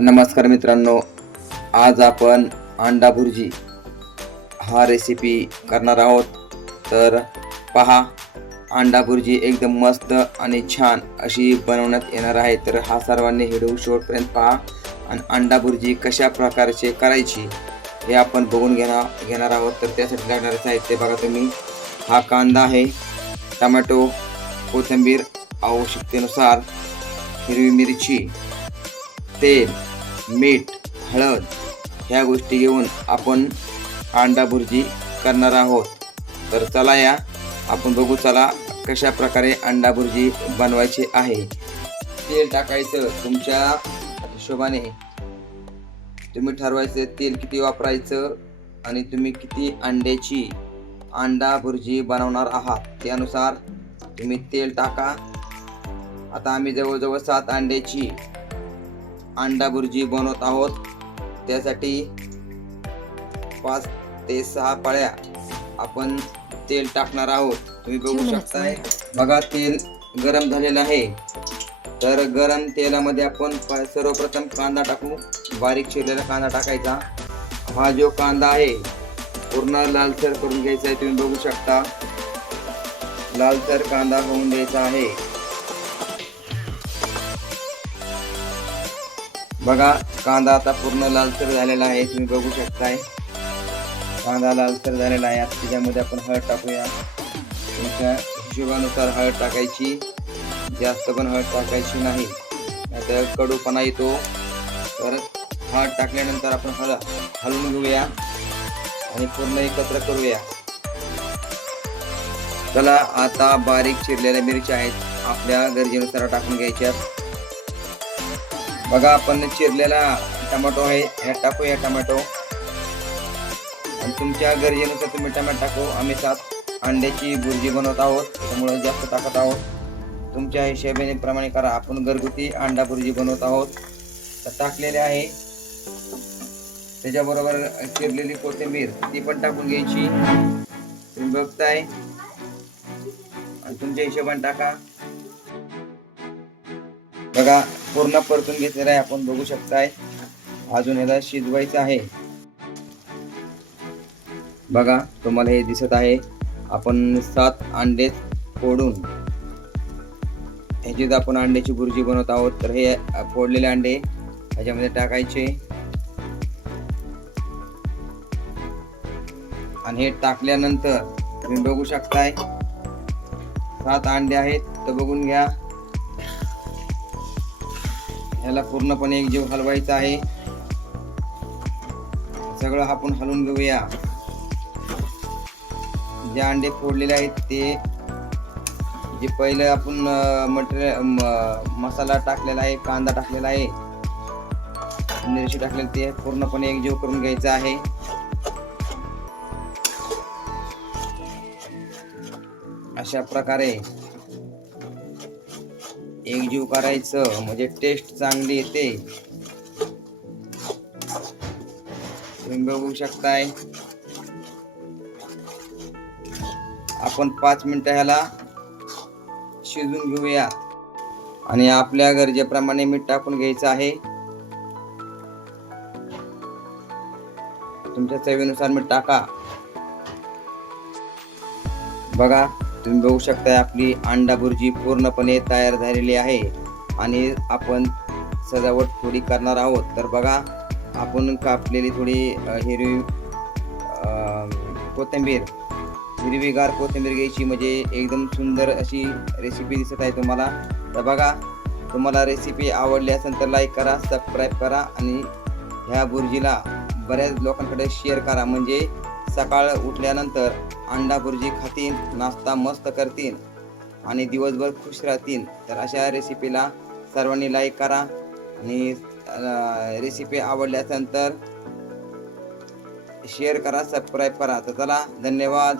नमस्कार मित्रांनो, आज आपण अंडा भुर्जी हा रेसिपी करणार आहोत. तर पहा, अंडा भुर्जी एकदम मस्त आणि छान अशी बनवण्यात येणार आहे. तर हा सर्वांनी व्हिडिओ शेवटपर्यंत पहा आणि अंडा भुर्जी कशा प्रकारचे करायची हे आपण बघून घेणार आहोत. तर त्यासाठी लागणारे साहित्य बघा तुम्ही. हा कांदा आहे, टोमॅटो, कोथिंबीर, आवश्यकतेनुसार हिरवी मिरची, तेल, मीठ, हळद ह्या गोष्टी घेऊन आपण अंडा भुर्जी करणार आहोत. तर चला या आपण बघू चला कशा प्रकारे अंडा भुर्जी बनवायची आहे. तेल टाकायचं तुमच्या हिशोबाने. तुम्ही ठरवायचं तेल किती वापरायचं आणि तुम्ही किती अंड्याची अंडा भुर्जी बनवणार आहात त्यानुसार तुम्ही तेल टाका. आता आम्ही जवळजवळ 7 अंड्याची अंडा भुर्जी बनवत आहोत. त्यासाठी 5 ते 6 पळ्या आपण तेल टाकणार आहोत. तुम्ही बघू शकताय. बघा तेल गरम झालेलं आहे. तर गरम तेलामध्ये आपण सर्वप्रथम कांदा टाकू. बारीक चिरलेला कांदा टाकायचा. हा जो कांदा आहे पूर्ण लालसर करून घ्यायचा आहे. तुम्ही बघू शकता लालसर कांदा होऊन द्यायचा आहे. बघा कांदा आता पूर्ण लालसर झालेला आहे. तुम्ही बघू शकताय कांदा लालसर झालेला आहे. आता त्याच्यामध्ये आपण हळद टाकूया. तुमच्या हिशोबानुसार हळद टाकायची. जास्त पण हळद टाकायची नाही, नाहीतर कडूपणा येतो. तर हळद टाकल्यानंतर आपण हलवून घेऊया आणि पूर्ण एकत्र करूया. चला आता बारीक चिरलेल्या मिरच्या आहेत आपल्या गरजेनुसार टाकून घ्यायच्या. बघा आपण चिरलेला टोमॅटो आहे, ह्यात टाकूया टोमॅटो. आणि तुमच्या गरजेनुसार तुम्ही टोमॅटो टाकू. आम्ही 7 अंड्याची भुर्जी बनवत आहोत त्यामुळे जास्त टाकत आहोत. तुमच्या हिशोबाने प्रमाणे करा. आपण घरगुती अंडा भुर्जी बनवत आहोत. तर टाकलेले आहे. त्याच्याबरोबर चिरलेली कोथिंबीर ती पण टाकून घ्यायची. तुम्ही बघताय आणि तुमच्या हिशोबाने टाका. बघा पूर्ण परतून घेतलेला आहे. आपण बघू शकताय. अजून याला शिजवायचं आहे. बघा तुम्हाला हे दिसत आहे. आपण 7 अंडे फोडून ह्याची आपण अंड्याची भुर्जी बनवत आहोत. तर हे फोडलेले अंडे ह्याच्यामध्ये टाकायचे आणि हे टाकल्यानंतर तुम्ही बघू शकताय 7 अंडे आहेत. तर बघून घ्या. याला पूर्णपणे एकजीव हलवायचा आहे. सगळं आपण हलवून घेऊया. जे अंडे फोडलेले आहेत ते जे पहिलं आपण मसाला टाकलेला आहे, कांदा टाकलेला आहे, मिरची टाकलेली ते पूर्णपणे एकजीव करून घ्यायचं आहे. अशा प्रकारे एकजीव करायचं म्हणजे टेस्ट चांगली येते. तुम्ही बघू शकताय. आपण 5 मिनिटं ह्याला शिजून घेऊया आणि आपल्या गरजेप्रमाणे मीठ टाकून घ्यायचं आहे. तुमच्या चवीनुसार मीठ टाका. बघा तुम्ही बघू शकता आपली अंडा भुर्जी पूर्णपणे तयार झालेली आहे आणि आपण सजावट थोडी करणार आहोत. तर बघा आपण कापलेली थोडी हिरवीगार कोथिंबीर घ्यायची. म्हणजे एकदम सुंदर अशी रेसिपी दिसत आहे तुम्हाला. तर बघा तुम्हाला रेसिपी आवडली असेल तर लाईक करा, सबस्क्राईब करा आणि ह्या भुर्जीला बऱ्याच लोकांकडे शेअर करा. म्हणजे सकाळ उठल्यानंतर अंडा भुर्जी खातील, नाश्ता मस्त करतील आणि दिवसभर खुश राहतील. तर अशा रेसिपीला सर्वांनी लाईक करा आणि रेसिपी आवडली असेल तर शेअर करा, सबस्क्राईब करा. तर चला धन्यवाद.